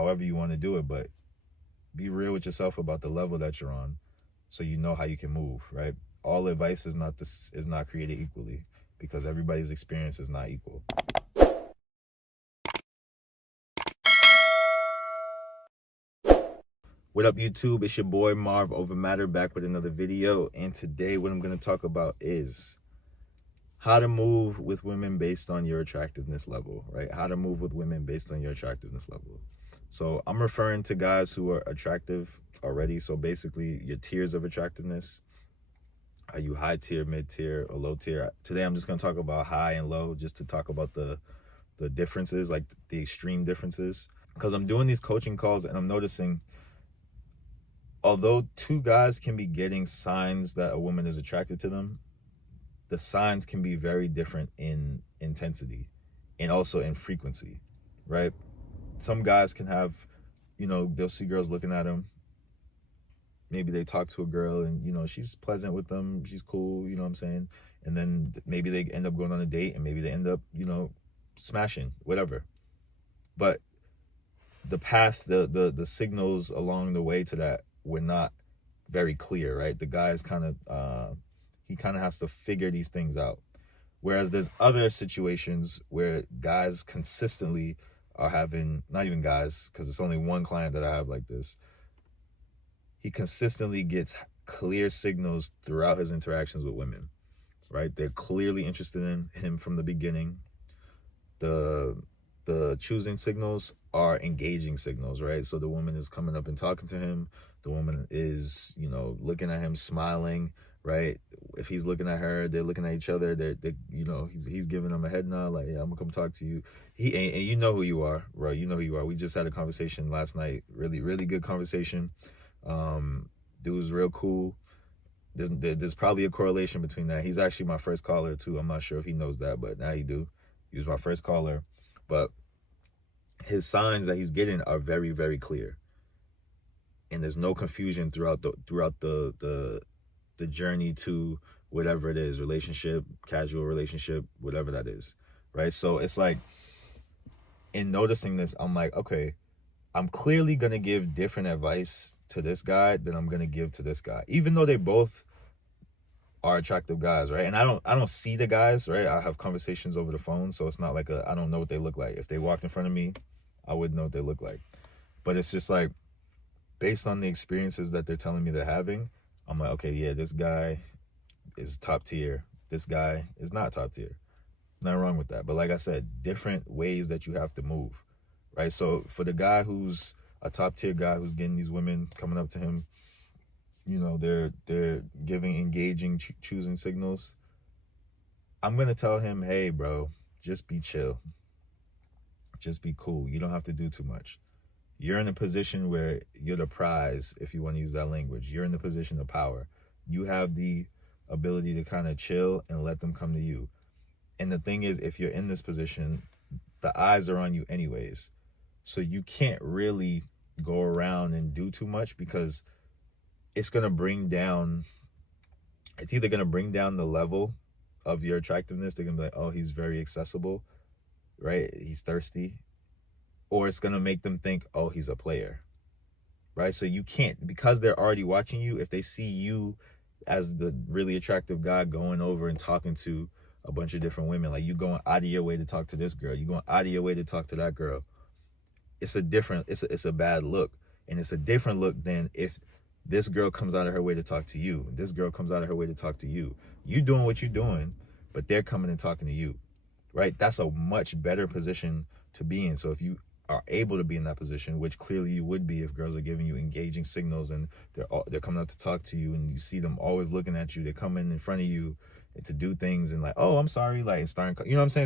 however you want to do it, but be real with yourself about the level that you're on, so you know how you can move, right? All advice is not created equally, because everybody's experience is not equal. What up, YouTube? It's your boy Marv Over Matter, back with another video. And today what I'm going to talk about is how to move with women based on your attractiveness level, right? How to move with women based on your attractiveness level. So I'm referring to guys who are attractive already. So basically your tiers of attractiveness. Are you high tier, mid tier, or low tier? Today I'm just going to talk about high and low, just to talk about the differences, like the extreme differences. Because I'm doing these coaching calls and I'm noticing, although two guys can be getting signs that a woman is attracted to them, the signs can be very different in intensity and also in frequency, right? Some guys can have, they'll see girls looking at them. Maybe they talk to a girl and, she's pleasant with them. She's cool, you know what I'm saying? And then maybe they end up going on a date and maybe they end up, smashing, whatever. But the path, the signals along the way to that were not very clear, right? The guy's he kind of has to figure these things out. Whereas there's other situations where guys consistently are having, not even guys, because it's only one client that I have like this. He consistently gets clear signals throughout his interactions with women, right? They're clearly interested in him from the beginning. The choosing signals are engaging signals, right? So the woman is coming up and talking to him. The woman is, looking at him, smiling, right? If he's looking at her, they're looking at each other. They he's giving them a head nod, like, yeah, I'm gonna come talk to you. And you know who you are, bro. You know who you are. We just had a conversation last night. Really, really good conversation. Dude's real cool. There's probably a correlation between that. He's actually my first caller too. I'm not sure if he knows that, but now he do. He was my first caller. But his signs that he's getting are very, very clear. And there's no confusion throughout the journey to whatever it is, relationship, casual relationship, whatever that is, right? So it's like, in noticing this, I'm like, okay, I'm clearly going to give different advice to this guy than I'm going to give to this guy, even though they both are attractive guys, right? And I don't see the guys, right? I have conversations over the phone, so it's not like I don't know what they look like. If they walked in front of me, I wouldn't know what they look like. But it's just like, based on the experiences that they're telling me they're having, I'm like, okay, yeah, this guy is top tier. This guy is not top tier. Nothing wrong with that. But like I said, different ways that you have to move, right? So for the guy who's a top tier guy who's getting these women coming up to him, they're giving engaging, choosing signals. I'm going to tell him, hey, bro, just be chill. Just be cool. You don't have to do too much. You're in a position where you're the prize, if you want to use that language. You're in the position of power. You have the ability to kind of chill and let them come to you. And the thing is, if you're in this position, the eyes are on you anyways. So you can't really go around and do too much, because it's either going to bring down the level of your attractiveness. They're going to be like, oh, he's very accessible, right? He's thirsty. Or it's going to make them think, oh, he's a player, right? So you can't, because they're already watching you, if they see you as the really attractive guy going over and talking to a bunch of different women, like you going out of your way to talk to this girl, you going out of your way to talk to that girl, it's a bad look. And it's a different look than if this girl comes out of her way to talk to you. This girl comes out of her way to talk to you. You doing what you're doing, but they're coming and talking to you, right? That's a much better position to be in. So if you are able to be in that position, which clearly you would be if girls are giving you engaging signals and they're coming up to talk to you, and you see them always looking at you, they're coming in front of you to do things and like, oh, I'm sorry, like, and starting,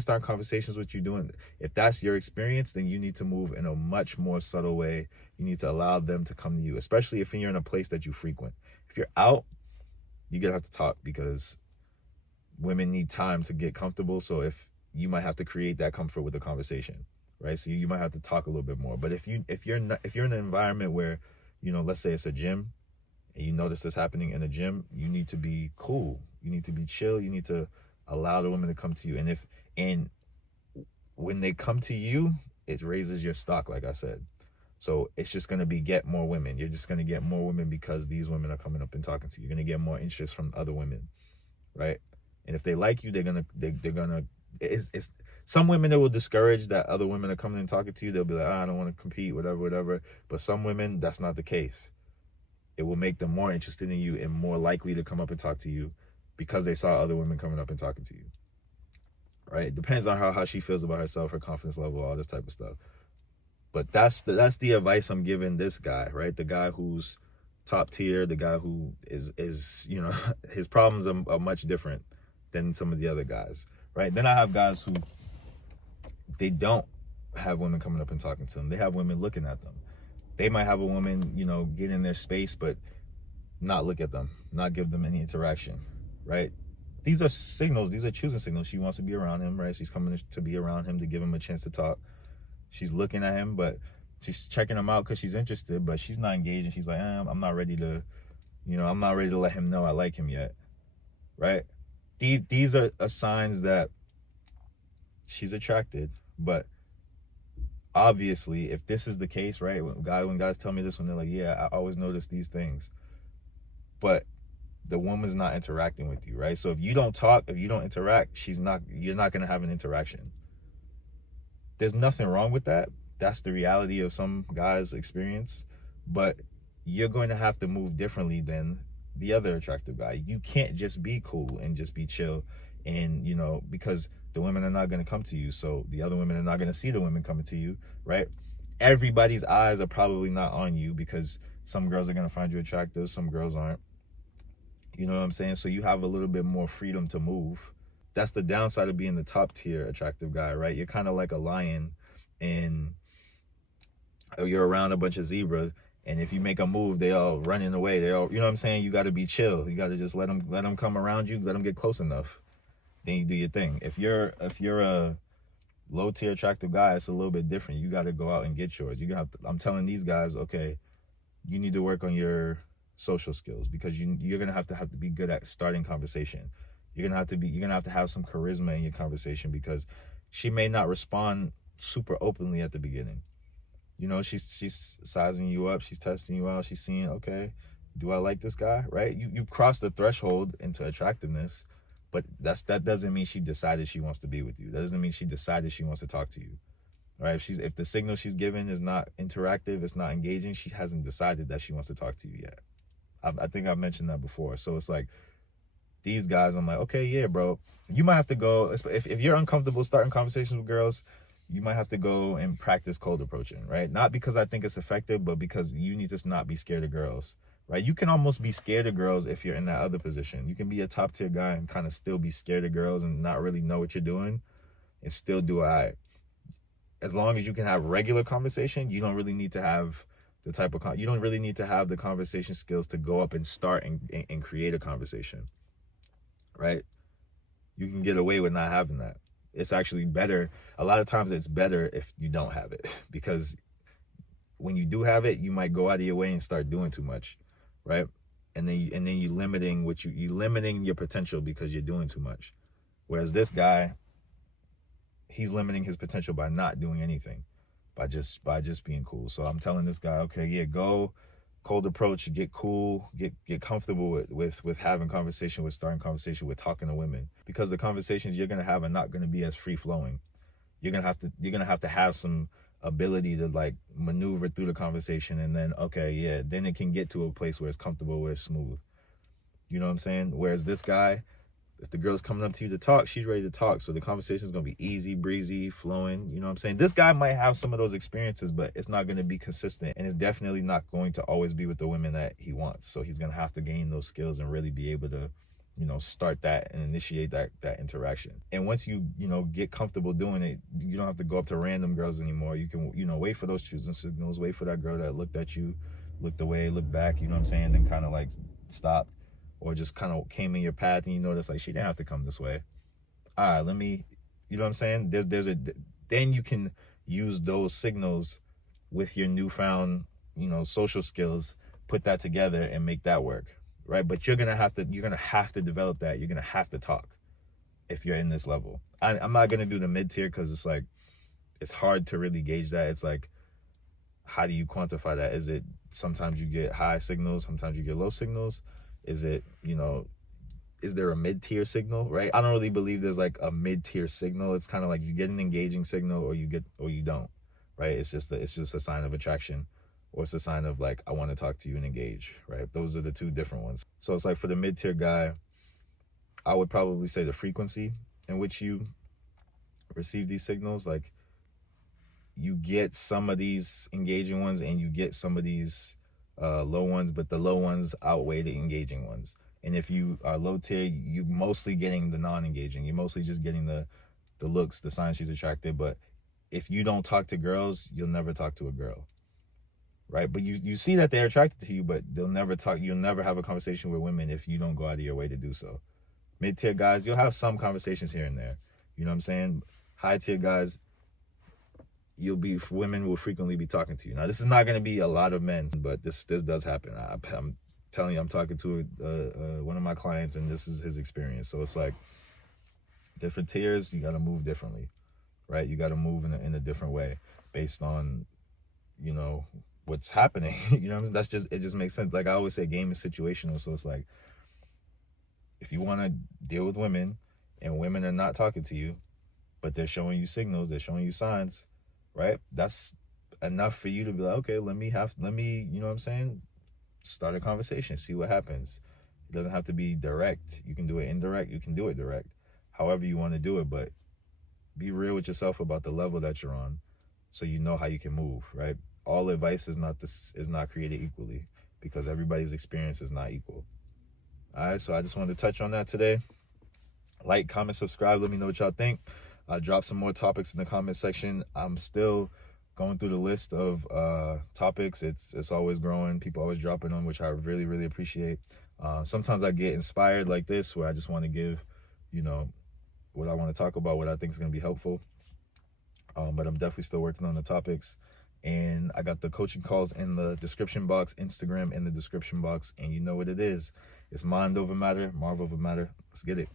starting conversations with you. Doing, if that's your experience, then you need to move in a much more subtle way. You need to allow them to come to you, especially if you're in a place that you frequent. If you're out, you're gonna have to talk, because women need time to get comfortable. So if you might have to create that comfort with the conversation, right? So you might have to talk a little bit more. But if you're in an environment where, let's say it's a gym, and you notice this happening in a gym, you need to be cool. You need to be chill. You need to allow the women to come to you. And when they come to you, it raises your stock, like I said. So it's just going to be get more women. You're just going to get more women because these women are coming up and talking to you. You're going to get more interest from other women, right? And if they like you, they're going to, it's some women that will discourage that other women are coming and talking to you. They'll be like, I don't want to compete, whatever. But some women, that's not the case. It will make them more interested in you and more likely to come up and talk to you because they saw other women coming up and talking to you, right? It depends on how she feels about herself, her confidence level, all this type of stuff. But that's the advice I'm giving this guy, right? The guy who's top tier, the guy who is his problems are much different than some of the other guys, right? Then I have guys who, they don't have women coming up and talking to them. They have women looking at them. They might have a woman, get in their space, but not look at them, not give them any interaction, right? These are signals. These are choosing signals. She wants to be around him, right? She's coming to be around him to give him a chance to talk. She's looking at him, but she's checking him out because she's interested, but she's not engaged. And she's like, I'm not ready to, I'm not ready to let him know I like him yet, right? These are signs that she's attracted. But obviously, if this is the case, right? When guys tell me this, when they're like, yeah, I always notice these things, but the woman's not interacting with you, right? So if you don't talk, if you don't interact, you're not going to have an interaction. There's nothing wrong with that. That's the reality of some guys' experience, but you're going to have to move differently than the other attractive guy. You can't just be cool and just be chill and, because the women are not going to come to you. So the other women are not going to see the women coming to you, right? Everybody's eyes are probably not on you because some girls are going to find you attractive. Some girls aren't. You know what I'm saying? So you have a little bit more freedom to move. That's the downside of being the top tier attractive guy, right? You're kind of like a lion and you're around a bunch of zebras. And if you make a move, they all running away. They all, you know what I'm saying? You got to be chill. You got to just let them come around you. Let them get close enough. Then you do your thing. If you're a low tier attractive guy, it's a little bit different. You got to go out and get yours. I'm telling these guys, okay, you need to work on your social skills because you're gonna have to be good at starting conversation. You're gonna have to have some charisma in your conversation because she may not respond super openly at the beginning. She's sizing you up, she's testing you out, she's seeing, okay, do I like this guy, right? You cross the threshold into attractiveness, but that doesn't mean she decided she wants to be with you. That doesn't mean she decided she wants to talk to you. Right? If the signal she's given is not interactive, it's not engaging, she hasn't decided that she wants to talk to you yet. I think I've mentioned that before. So it's like these guys, I'm like, okay, yeah, bro. You might have to go, if you're uncomfortable starting conversations with girls, you might have to go and practice cold approaching, right? Not because I think it's effective, but because you need to not be scared of girls, right? You can almost be scared of girls if you're in that other position. You can be a top tier guy and kind of still be scared of girls and not really know what you're doing and still do all right. As long as you can have regular conversation, you don't really need to have you don't really need to have the conversation skills to go up and start and create a conversation, right? You can get away with not having that. It's actually better. A lot of times it's better if you don't have it because when you do have it, you might go out of your way and start doing too much, right? And then you limiting your potential because you're doing too much. Whereas this guy, he's limiting his potential by not doing anything. By just being cool. So I'm telling this guy, okay, yeah, go cold approach, get cool, get comfortable with having conversation, with starting conversation, with talking to women. Because the conversations you're gonna have are not gonna be as free flowing. You're gonna have to have some ability to like maneuver through the conversation and then then it can get to a place where it's comfortable, where it's smooth. You know what I'm saying? Whereas this guy, if the girl's coming up to you to talk, she's ready to talk. So the conversation is going to be easy, breezy, flowing. You know what I'm saying? This guy might have some of those experiences, but it's not going to be consistent. And it's definitely not going to always be with the women that he wants. So he's going to have to gain those skills and really be able to, start that and initiate that interaction. And once you, get comfortable doing it, you don't have to go up to random girls anymore. You can, wait for those choosing signals, wait for that girl that looked at you, looked away, looked back, you know what I'm saying? Then kind of like stopped. Or just kind of came in your path and you notice like she didn't have to come this way. All right, let me, you know what I'm saying? Then you can use those signals with your newfound, social skills, put that together and make that work, right? But you're gonna have to develop that. You're gonna have to talk if you're in this level. I'm not gonna do the mid tier because it's like it's hard to really gauge that. It's like how do you quantify that? Is it sometimes you get high signals, sometimes you get low signals? Is it, is there a mid-tier signal, right? I don't really believe there's like a mid-tier signal. It's kind of like you get an engaging signal or you don't, right? It's just a sign of attraction, or it's a sign of like, I want to talk to you and engage, right? Those are the two different ones. So it's like for the mid-tier guy, I would probably say the frequency in which you receive these signals. Like, you get some of these engaging ones and you get some of these low ones, but the low ones outweigh the engaging ones. And if you are low tier, you're mostly getting the non-engaging. You're mostly just getting the looks, the signs she's attracted. But if you don't talk to girls, you'll never talk to a girl, right? But you see that they're attracted to you, but they'll never talk. You'll never have a conversation with women if you don't go out of your way to do so. Mid-tier guys, you'll have some conversations here and there. You know what I'm saying? High-tier guys, women will frequently be talking to you. Now, this is not going to be a lot of men, but this does happen. I'm telling you, I'm talking to one of my clients, and this is his experience. So it's like different tiers, you got to move differently, right? You got to move in a different way based on, what's happening. You know what I mean? It just makes sense. Like I always say, game is situational. So it's like, if you want to deal with women and women are not talking to you, but they're showing you signals, they're showing you signs, right? That's enough for you to be like, okay, let me, you know what I'm saying? Start a conversation, see what happens. It doesn't have to be direct. You can do it indirect, you can do it direct. However you want to do it, but be real with yourself about the level that you're on so you know how you can move, right? All advice is not created equally, because everybody's experience is not equal. All right, so I just wanted to touch on that today. Like, comment, subscribe. Let me know what y'all think. Drop some more topics in the comment section. I'm still going through the list of topics. It's always growing. People always dropping on, which I really, really appreciate. Sometimes I get inspired like this, where I just want to give, what I want to talk about, what I think is going to be helpful. But I'm definitely still working on the topics. And I got the coaching calls in the description box, Instagram in the description box. And you know what it is. It's mind over matter, Marv over matter. Let's get it.